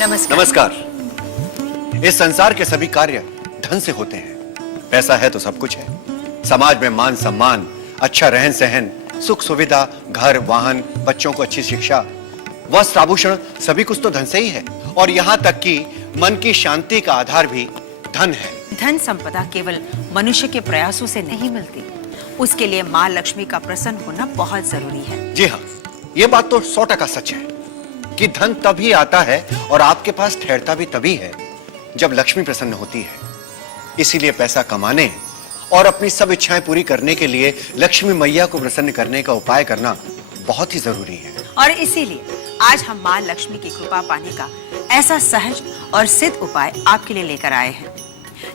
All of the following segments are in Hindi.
नमस्कार। नमस्कार। इस संसार के सभी कार्य धन से होते हैं। पैसा है तो सब कुछ है। समाज में मान सम्मान, अच्छा रहन सहन, सुख सुविधा, घर वाहन, बच्चों को अच्छी शिक्षा, वस्त्र आभूषण, सभी कुछ तो धन से ही है। और यहाँ तक कि मन की शांति का आधार भी धन है। धन संपदा केवल मनुष्य के प्रयासों से नहीं मिलती, उसके लिए माँ लक्ष्मी का प्रसन्न होना बहुत जरूरी है। जी हाँ, ये बात तो 100% सच है कि धन तभी आता है और आपके पास ठहरता भी तभी है जब लक्ष्मी प्रसन्न होती है। इसीलिए पैसा कमाने और अपनी सब इच्छाएं पूरी करने के लिए लक्ष्मी मैया को प्रसन्न करने का उपाय करना बहुत ही जरूरी है। और इसीलिए आज हम माँ लक्ष्मी की कृपा पाने का ऐसा सहज और सिद्ध उपाय आपके लिए लेकर आए हैं,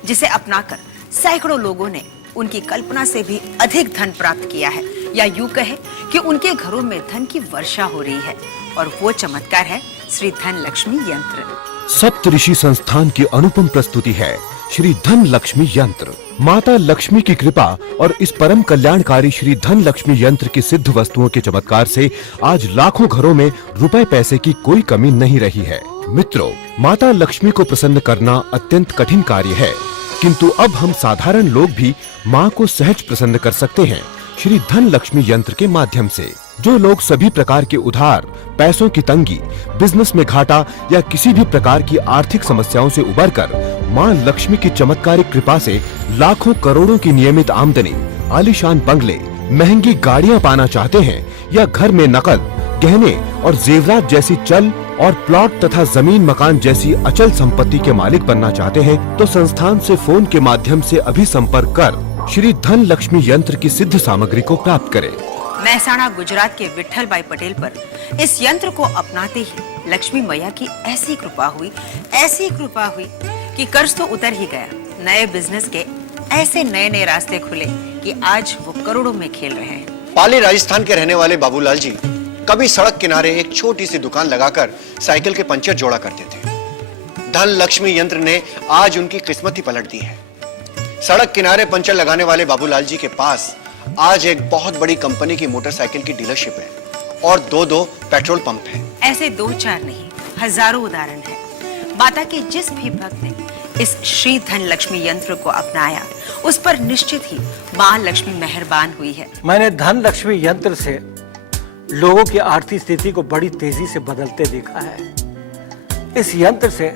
जिसे अपनाकर सैकड़ों लोगों ने उनकी कल्पना से भी अधिक धन प्राप्त किया है, या यूं कहे कि उनके घरों में धन की वर्षा हो रही है। और वो चमत्कार है श्री धन लक्ष्मी यंत्र। सप्तऋषि संस्थान की अनुपम प्रस्तुति है श्री धन लक्ष्मी यंत्र। माता लक्ष्मी की कृपा और इस परम कल्याणकारी श्री धन लक्ष्मी यंत्र की सिद्ध वस्तुओं के चमत्कार से आज लाखों घरों में रुपए पैसे की कोई कमी नहीं रही है। मित्रों, माता लक्ष्मी को प्रसन्न करना अत्यंत कठिन कार्य है, किंतु अब हम साधारण लोग भी माँ को सहज प्रसन्न कर सकते हैं श्री धन लक्ष्मी यंत्र के माध्यम से। जो लोग सभी प्रकार के उधार, पैसों की तंगी, बिजनेस में घाटा या किसी भी प्रकार की आर्थिक समस्याओं से उबरकर माँ लक्ष्मी की चमत्कारिक कृपा से लाखों करोड़ों की नियमित आमदनी, आलीशान बंगले, महंगी गाड़ियाँ पाना चाहते हैं, या घर में नकद, गहने और जेवरात जैसी चल और प्लॉट तथा जमीन मकान जैसी अचल संपत्ति के मालिक बनना चाहते हैं, तो संस्थान से फोन के माध्यम से अभी संपर्क कर श्री धन लक्ष्मी यंत्र की सिद्ध सामग्री को प्राप्त करें। महसाणा गुजरात के विठल भाई पटेल पर इस यंत्र को अपनाते ही लक्ष्मी मैया की ऐसी कृपा हुई कि कर्ज तो उतर ही गया, नए बिजनेस के ऐसे नए नए रास्ते खुले कि आज वो करोड़ों में खेल रहे हैं। पाली राजस्थान के रहने वाले बाबूलाल जी कभी सड़क किनारे एक छोटी सी दुकान लगाकर साइकिल के पंचर जोड़ा करते थे। धन लक्ष्मी यंत्र ने आज उनकी किस्मत ही पलट दी है। सड़क किनारे पंचर लगाने वाले बाबूलाल जी के पास आज एक बहुत बड़ी कंपनी की मोटरसाइकिल की डीलरशिप है और दो पेट्रोल पंप है। ऐसे 2-4 नहीं, हजारों उदाहरण हैं। माता के जिस भी भक्त ने इस श्री धन लक्ष्मी यंत्र को अपनाया, उस पर निश्चित ही माँ लक्ष्मी मेहरबान हुई है। मैंने धन लक्ष्मी यंत्र से लोगों की आर्थिक स्थिति को बड़ी तेजी से बदलते देखा है। इस यंत्र से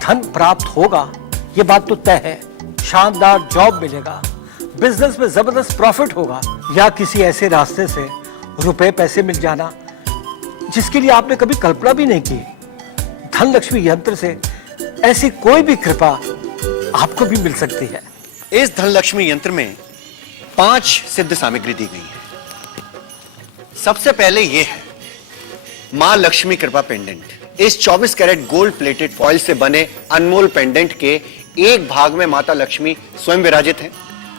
धन प्राप्त होगा, ये बात तो तय है। शानदार जॉब मिलेगा, बिजनेस में जबरदस्त प्रॉफिट होगा, या किसी ऐसे रास्ते से रुपए पैसे मिल जाना जिसके लिए आपने कभी कल्पना भी नहीं की। धन लक्ष्मी यंत्र से ऐसी कोई भी कृपा आपको भी मिल सकती है। इस धन लक्ष्मी यंत्र में 5 सिद्ध सामग्री दी गई है। सबसे पहले ये है मां लक्ष्मी कृपा पेंडेंट। इस 24 कैरेट गोल्ड प्लेटेड फॉइल से बने अनमोल पेंडेंट के एक भाग में माता लक्ष्मी स्वयं विराजित है,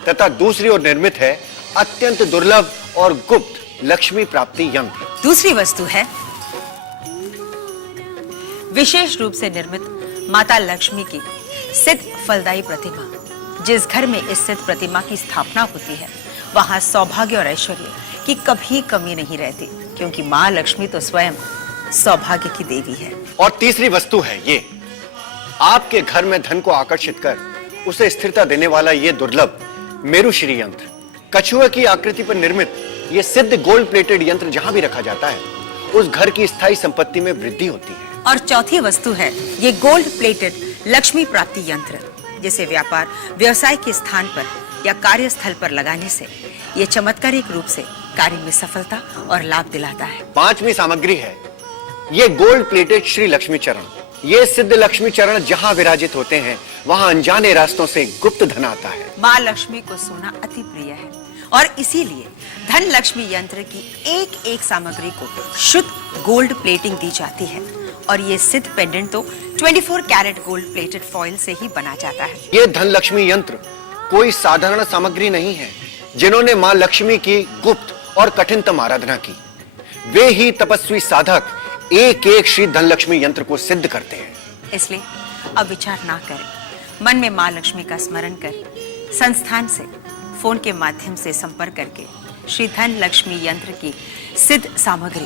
तथा दूसरी ओर निर्मित है अत्यंत दुर्लभ और गुप्त लक्ष्मी प्राप्ति यंत्र। दूसरी वस्तु है विशेष रूप से निर्मित माता लक्ष्मी की सिद्ध फलदायी प्रतिमा। जिस घर में इस सिद्ध प्रतिमा की स्थापना होती है, वहां सौभाग्य और ऐश्वर्य की कभी कमी नहीं रहती, क्योंकि माँ लक्ष्मी तो स्वयं सौभाग्य की देवी है। और तीसरी वस्तु है ये आपके घर में धन को आकर्षित कर उसे स्थिरता देने वाला ये दुर्लभ मेरुश्री यंत्र। कछुए की आकृति पर निर्मित ये सिद्ध गोल्ड प्लेटेड यंत्र जहां भी रखा जाता है, उस घर की स्थायी संपत्ति में वृद्धि होती है। और चौथी वस्तु है ये गोल्ड प्लेटेड लक्ष्मी प्राप्ति यंत्र, जिसे व्यापार व्यवसाय के स्थान पर या कार्यस्थल पर लगाने से ये चमत्कारिक रूप से कार्य में सफलता और लाभ दिलाता है। 5वीं सामग्री है ये गोल्ड प्लेटेड श्री लक्ष्मी चरण। ये सिद्ध लक्ष्मी चरण जहां विराजित होते हैं, वहां अनजाने रास्तों से गुप्त धन आता है। माँ लक्ष्मी को सोना अति प्रिय है, और इसीलिए धन लक्ष्मी यंत्र की एक एक सामग्री को शुद्ध गोल्ड प्लेटिंग दी जाती है। और ये सिद्ध पेंडेंट तो 24 कैरेट गोल्ड प्लेटेड फॉइल से ही बना जाता है। ये धन लक्ष्मी यंत्र कोई साधारण सामग्री नहीं है। जिन्होंने माँ लक्ष्मी की गुप्त और कठिनतम आराधना की, वे ही तपस्वी साधक एक एक श्री धन लक्ष्मी यंत्र को सिद्ध करते हैं। इसलिए अब विचार ना करें, मन में माँ लक्ष्मी का स्मरण कर संस्थान से फोन के माध्यम से संपर्क करके श्री धन लक्ष्मी यंत्र की सिद्ध सामग्री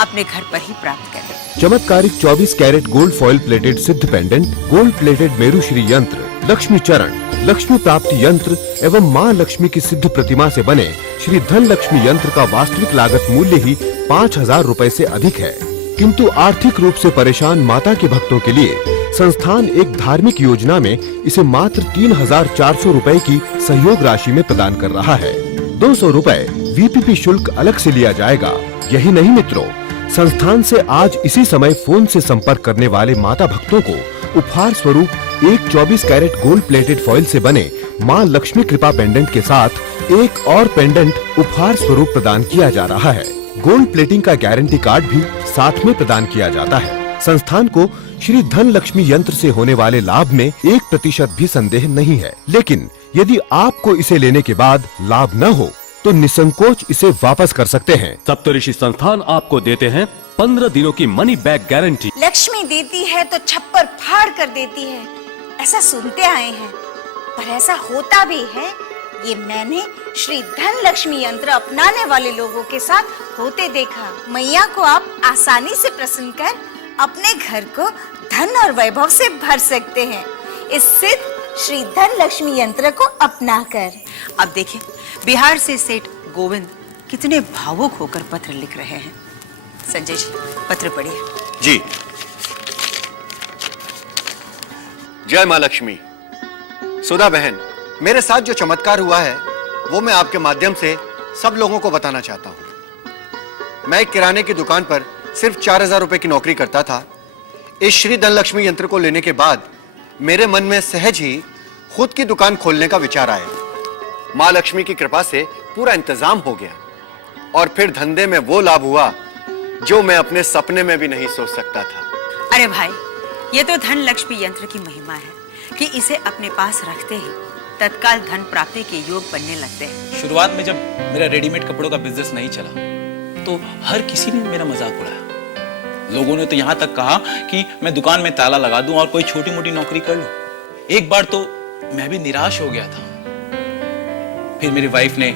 अपने घर पर ही प्राप्त करें। चमत्कारिक 24 कैरेट गोल्ड फॉइल प्लेटेड सिद्ध पेंडेंट, गोल्ड प्लेटेड मेरुश्री यंत्र, लक्ष्मी चरण, लक्ष्मी प्राप्ति यंत्र एवं मां लक्ष्मी की सिद्ध प्रतिमा से बने श्री धन लक्ष्मी यंत्र का वास्तविक लागत मूल्य ही 5,000 रुपए से अधिक है। किंतु आर्थिक रूप से परेशान माता के भक्तों के लिए संस्थान एक धार्मिक योजना में इसे मात्र 3,400 रुपए की सहयोग राशि में प्रदान कर रहा है। 200 रुपए वीपीपी शुल्क अलग से लिया जाएगा। यही नहीं मित्रों, संस्थान से आज इसी समय फोन से संपर्क करने वाले माता भक्तों को उपहार स्वरूप एक 24 कैरेट गोल्ड प्लेटेड फॉइल से बने मां लक्ष्मी कृपा पेंडेंट के साथ एक और पेंडेंट उपहार स्वरूप प्रदान किया जा रहा है। गोल्ड प्लेटिंग का गारंटी कार्ड भी साथ में प्रदान किया जाता है। संस्थान को श्री धन लक्ष्मी यंत्र से होने वाले लाभ में 1% भी संदेह नहीं है, लेकिन यदि आपको इसे लेने के बाद लाभ न हो तो निसंकोच इसे वापस कर सकते हैं। सप्तऋषि संस्थान आपको देते हैं 15 दिनों की मनी बैक गारंटी। लक्ष्मी देती है तो छप्पर फाड़ कर देती है, ऐसा सुनते आए हैं, पर ऐसा होता भी है। ये मैंने श्री धन लक्ष्मी यंत्र अपनाने वाले लोगों के साथ होते देखा। मैया को आप आसानी से प्रसन्न कर अपने घर को धन और वैभव से भर सकते हैं इस सिद्ध श्री धन लक्ष्मी यंत्र को अपनाकर। अब देखिए, बिहार से सेठ गोविंद कितने भावुक होकर पत्र लिख रहे हैं। संजय जी, पत्र पढ़िए। जी। जय मां लक्ष्मी। सुधा बहन, मेरे साथ जो चमत्कार हुआ है वो मैं आपके माध्यम से सब लोगों को बताना चाहता हूं। मैं एक किराने की दुकान पर सिर्फ 4,000 रुपए की नौकरी करता था। इस श्री धन लक्ष्मी यंत्र को लेने के बाद मेरे मन में सहज ही खुद की दुकान खोलने का विचार आया। मां लक्ष्मी की कृपा से पूरा इंतजाम हो गया और फिर धंधे में वो लाभ हुआ जो मैं अपने सपने में भी नहीं सोच सकता था। अरे भाई, ये तो धन लक्ष्मी यंत्र की महिमा है कि इसे अपने पास रखते ही तत्काल धन प्राप्ति के योग बनने लगते हैं। शुरुआत में जब मेरा रेडीमेड कपड़ों का बिजनेस नहीं चला तो हर किसी ने मेरा मजाक उड़ाया। लोगों ने तो यहाँ तक कहा कि मैं दुकान में ताला लगा दूं और कोई छोटी मोटी नौकरी कर लूं। एक बार तो मैं भी निराश हो गया था। फिर मेरी वाइफ ने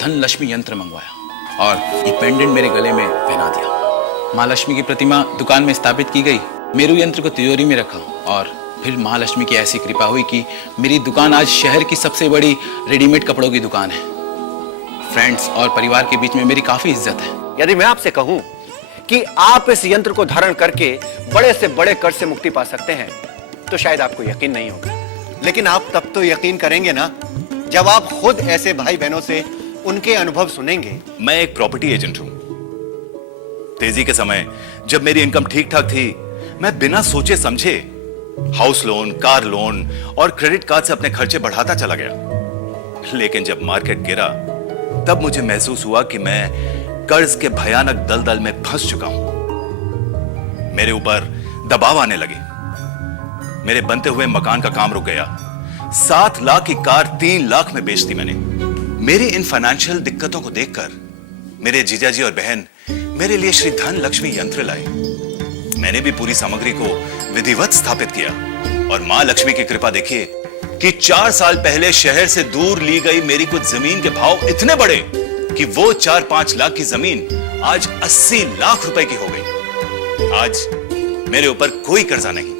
धन लक्ष्मी यंत्र मंगवाया और ये पेंडेंट मेरे गले में पहना दिया। माँ लक्ष्मी की प्रतिमा दुकान में स्थापित की गई। मेरू यंत्र को तिजोरी में रखा और फिर माँ लक्ष्मी की ऐसी कृपा हुई कि मेरी दुकान आज शहर की सबसे बड़ी रेडीमेड कपड़ों की दुकान है। फ्रेंड्स और परिवार के बीच में मेरी काफी इज्जत है। यदि मैं आपसे कहूं कि आप इस यंत्र को धारण करके बड़े से बड़े कर्ज से मुक्ति पा सकते हैं तो शायद आपको यकीन नहीं होगा, लेकिन आप तब तो यकीन करेंगे ना जब आप खुद ऐसे भाई बहनों से उनके अनुभव सुनेंगे। मैं एक प्रॉपर्टी एजेंट हूं। तेजी के समय जब मेरी इनकम ठीक ठाक थी, मैं बिना सोचे समझे हाउस लोन, कार लोन और क्रेडिट कार्ड से अपने खर्चे बढ़ाता चला गया। लेकिन जब मार्केट गिरा तब मुझे महसूस हुआ कि मैं कर्ज के भयानक दलदल में फंस चुका हूं। मेरे ऊपर दबाव आने लगे। मेरे बनते हुए मकान का काम रुक गया। 7 लाख की कार 3 लाख में बेच दी मैंने। मेरी इन फाइनेंशियल दिक्कतों को देखकर मेरे जीजाजी और बहन मेरे लिए श्री धन लक्ष्मी यंत्र लाए। मैंने भी पूरी सामग्री को विधिवत स्थापित किया और मां लक्ष्मी की कृपा देखिए कि 4 साल पहले शहर से दूर ली गई मेरी कुछ जमीन के भाव इतने बढ़े कि वो 4-5 लाख की जमीन आज 80 लाख रुपए की हो गई। आज मेरे ऊपर कोई कर्जा नहीं।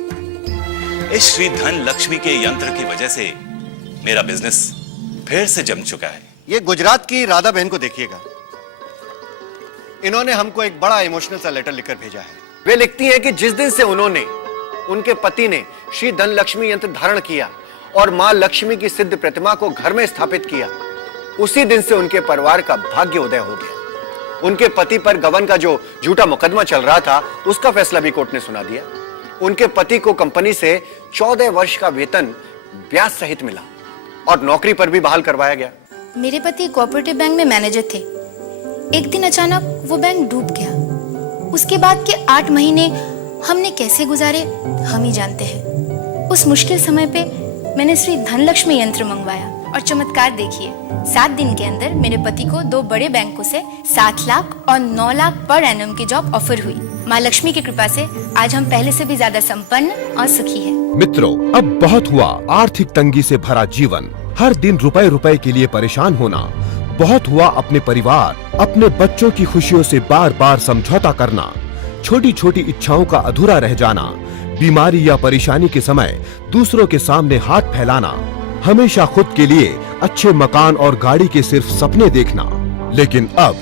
इस श्री धन लक्ष्मी के यंत्र की वजह से मेरा बिजनेस फिर से जम चुका है। ये गुजरात की राधा बहन को देखिएगा। इन्होंने हमको एक बड़ा इमोशनल सा लेटर लिखकर भेजा है। वे लिखती हैं कि जिस दिन से उनके पति ने श्री धन लक्ष्मी यंत्र धारण किया और मां लक्ष्मी की सिद्ध प्रतिमा को घर में स्थापित किया, उसी दिन से उनके परिवार का भाग्य उदय हो गया। उनके पति पर गबन का जो झूठा मुकदमा चल रहा था, उसका फैसला भी कोर्ट ने सुना दिया। उनके पति को कंपनी से 14 वर्ष का वेतन ब्याज सहित मिला और नौकरी पर भी बहाल करवाया गया। मेरे पति कोऑपरेटिव बैंक में मैनेजर थे। एक दिन अचानक वो बैंक डूब गया। उसके बाद के 8 महीने हमने कैसे गुजारे हम ही जानते हैं। उस मुश्किल समय पे मैंने श्री धन लक्ष्मी यंत्र मंगवाया और चमत्कार देखिए, 7 दिन के अंदर मेरे पति को 2 बड़े बैंकों से 7 लाख और 9 लाख पर एनम की जॉब ऑफर हुई। माँ लक्ष्मी की कृपा से आज हम पहले से भी ज्यादा संपन्न और सुखी हैं। मित्रों, अब बहुत हुआ आर्थिक तंगी से भरा जीवन। हर दिन रुपए रुपए के लिए परेशान होना, बहुत हुआ अपने परिवार, अपने बच्चों की खुशियों से बार बार समझौता करना, छोटी छोटी इच्छाओं का अधूरा रह जाना, बीमारी या परेशानी के समय दूसरों के सामने हाथ फैलाना, हमेशा खुद के लिए अच्छे मकान और गाड़ी के सिर्फ सपने देखना। लेकिन अब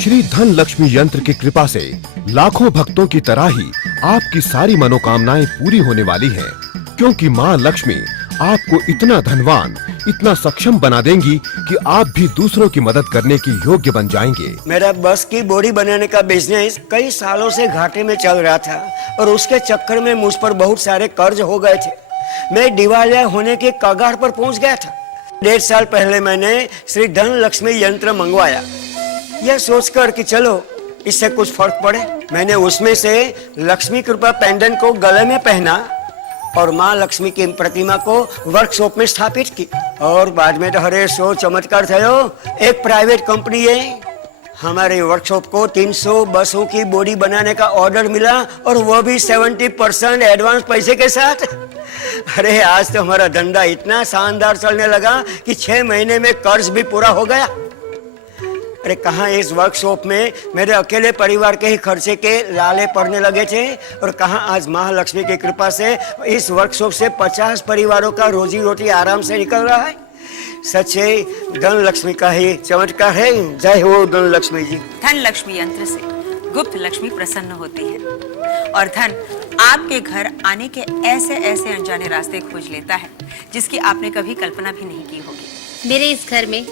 श्री धन लक्ष्मी यंत्र की कृपा से लाखों भक्तों की तरह ही आपकी सारी मनोकामनाएं पूरी होने वाली हैं, क्योंकि माँ लक्ष्मी आपको इतना धनवान, इतना सक्षम बना देंगी कि आप भी दूसरों की मदद करने के योग्य बन जाएंगे। मेरा बस की बॉडी बनाने का बिजनेस कई सालों से घाटे में चल रहा था और उसके चक्कर में मुझ पर बहुत सारे कर्ज हो गए थे। मैं दिवालिया होने के कगार पर पहुंच गया था। 1.5 साल पहले मैंने श्री धन लक्ष्मी यंत्र मंगवाया, यह सोचकर कि चलो इससे कुछ फर्क पड़े। मैंने उसमें से लक्ष्मी कृपा पेंडेंट को गले में पहना और माँ लक्ष्मी की प्रतिमा को वर्कशॉप में स्थापित की। और बाद में तो हरे सो चमत्कार थयो। एक प्राइवेट कंपनी है, हमारे वर्कशॉप को 300 बसों की बॉडी बनाने का ऑर्डर मिला और वो भी 70% एडवांस पैसे के साथ। अरे आज तो हमारा धंधा इतना शानदार चलने लगा कि 6 महीने में कर्ज भी पूरा हो गया। अरे कहाँ इस वर्कशॉप में मेरे अकेले परिवार के ही खर्चे के लाले पड़ने लगे थे और कहाँ आज महालक्ष्मी की कृपा से इस वर्कशॉप से 50 परिवारों का रोजी रोटी आराम से निकल रहा है। सच्चे धन लक्ष्मी का ही चमत्कार है। जय हो धन लक्ष्मी जी। धन लक्ष्मी यंत्र से गुप्त लक्ष्मी प्रसन्न होती है और धन आपके घर आने के ऐसे ऐसे अनजाने रास्ते खोज लेता है जिसकी आपने कभी कल्पना भी नहीं की होगी। मेरे इस घर में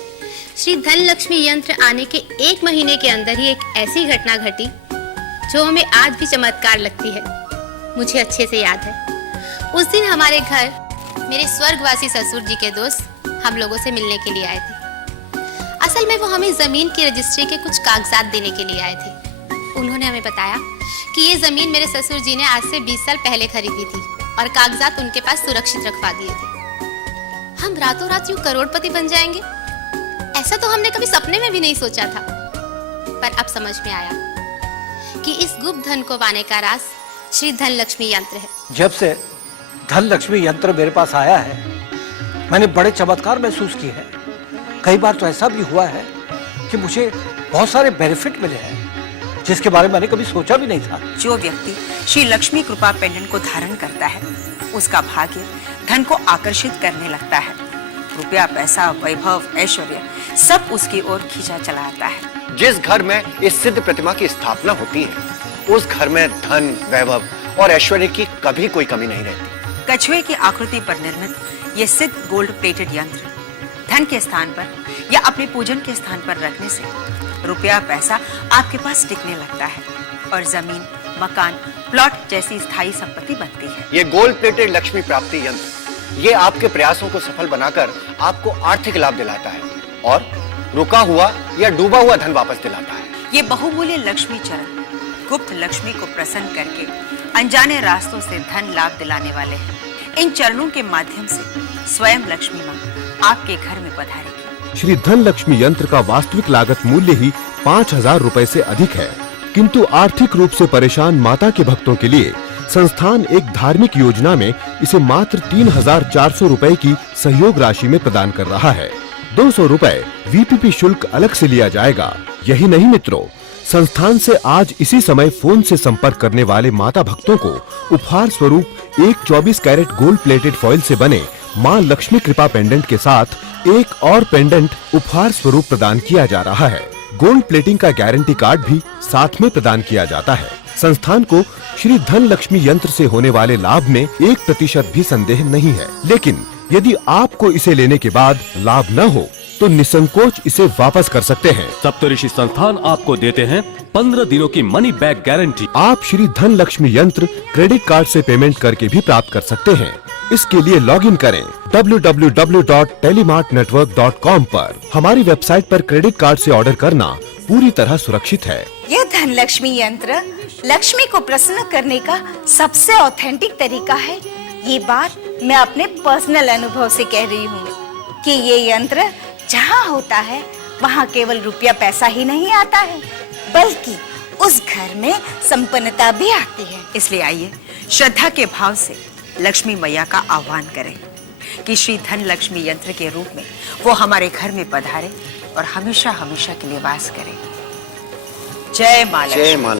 श्री धन लक्ष्मी यंत्र आने के 1 महीने के अंदर ही एक ऐसी घटना घटी जो हमें आज भी चमत्कार लगती है। मुझे अच्छे से याद है, उस दिन हमारे घर मेरे स्वर्गवासी ससुर जी के दोस्त हम लोगों से मिलने के लिए आए थे। असल में वो हमें जमीन की रजिस्ट्री के कुछ कागजात देने के लिए आए थे। उन्होंने हमें बताया कि ये जमीन मेरे ससुर जी ने आज से 20 साल पहले खरीदी थी और कागजात उनके पास सुरक्षित रखवा दिए थे। हम रातों रात यूं करोड़पति बन जाएंगे, ऐसा तो हमने कभी सपने में भी नहीं सोचा था। पर अब समझ में आया कि इस गुप्त धन को पाने का राज श्री धन लक्ष्मी यंत्र है। जब से धन लक्ष्मी यंत्र मेरे पास आया है, मैंने बड़े चमत्कार महसूस किए हैं। कई बार तो ऐसा भी हुआ है कि मुझे बहुत सारे बेनिफिट मिले हैं जिसके बारे में मैंने कभी सोचा भी नहीं था। जो व्यक्ति श्री लक्ष्मी कृपा पेंडेंट को धारण करता है उसका भाग्य धन को आकर्षित करने लगता है। रुपया, पैसा, वैभव, ऐश्वर्य सब उसकी ओर खींचा चला आता है। जिस घर में इस सिद्ध प्रतिमा की स्थापना होती है उस घर में धन, वैभव और ऐश्वर्य की कभी कोई कमी नहीं रहती। कछुए की आकृति पर निर्मित ये सिद्ध गोल्ड प्लेटेड यंत्र धन के स्थान पर या अपने पूजन के स्थान पर रखने से रुपया, पैसा आपके पास टिकने लगता है और जमीन, मकान, प्लॉट जैसी स्थायी संपत्ति बनती है। ये गोल्ड प्लेटेड लक्ष्मी प्राप्ति यंत्र ये आपके प्रयासों को सफल बनाकर आपको आर्थिक लाभ दिलाता है और रुका हुआ या डूबा हुआ धन वापस दिलाता है। ये बहुमूल्य लक्ष्मी चरण गुप्त लक्ष्मी को प्रसन्न करके अनजाने रास्तों से धन लाभ दिलाने वाले हैं। इन चरणों के माध्यम से स्वयं लक्ष्मी माँ आपके घर में पधारेगी। श्री धन लक्ष्मी यंत्र का वास्तविक लागत मूल्य ही 5,000 रुपए से अधिक है, किंतु आर्थिक रूप से परेशान माता के भक्तों के लिए संस्थान एक धार्मिक योजना में इसे मात्र 3,400 रुपए की सहयोग राशि में प्रदान कर रहा है। 200 रुपए वीपीपी शुल्क अलग से लिया जाएगा। यही नहीं मित्रों, संस्थान से आज इसी समय फोन से संपर्क करने वाले माता भक्तों को उपहार स्वरूप एक 24 कैरेट गोल्ड प्लेटेड फॉइल से बने माँ लक्ष्मी कृपा पेंडेंट के साथ एक और पेंडेंट उपहार स्वरूप प्रदान किया जा रहा है। गोल्ड प्लेटिंग का गारंटी कार्ड भी साथ में प्रदान किया जाता है। संस्थान को श्री धन लक्ष्मी यंत्र से होने वाले लाभ में 1% भी संदेह नहीं है, लेकिन यदि आपको इसे लेने के बाद लाभ न हो तो निसंकोच इसे वापस कर सकते हैं। सप्तऋषि संस्थान आपको देते हैं 15 दिनों की मनी बैक गारंटी। आप श्री धन लक्ष्मी यंत्र क्रेडिट कार्ड से पेमेंट करके भी प्राप्त कर सकते हैं। इसके लिए लॉगिन करें www.telemartnetwork.com पर। हमारी वेबसाइट पर क्रेडिट कार्ड से ऑर्डर करना पूरी तरह सुरक्षित है। यह धन लक्ष्मी यंत्र लक्ष्मी को प्रसन्न करने का सबसे ऑथेंटिक तरीका है। ये बात मैं अपने पर्सनल अनुभव से कह रही हूँ कि ये यंत्र जहाँ होता है वहाँ केवल रुपया पैसा ही नहीं आता है, बल्कि उस घर में संपन्नता भी आती है। इसलिए आइए श्रद्धा के भाव से लक्ष्मी मैया का आह्वान करें कि श्री धन लक्ष्मी यंत्र के रूप में वो हमारे घर में पधारे और हमेशा हमेशा के लिए वास करे। जय मां लक्ष्मी। जय मां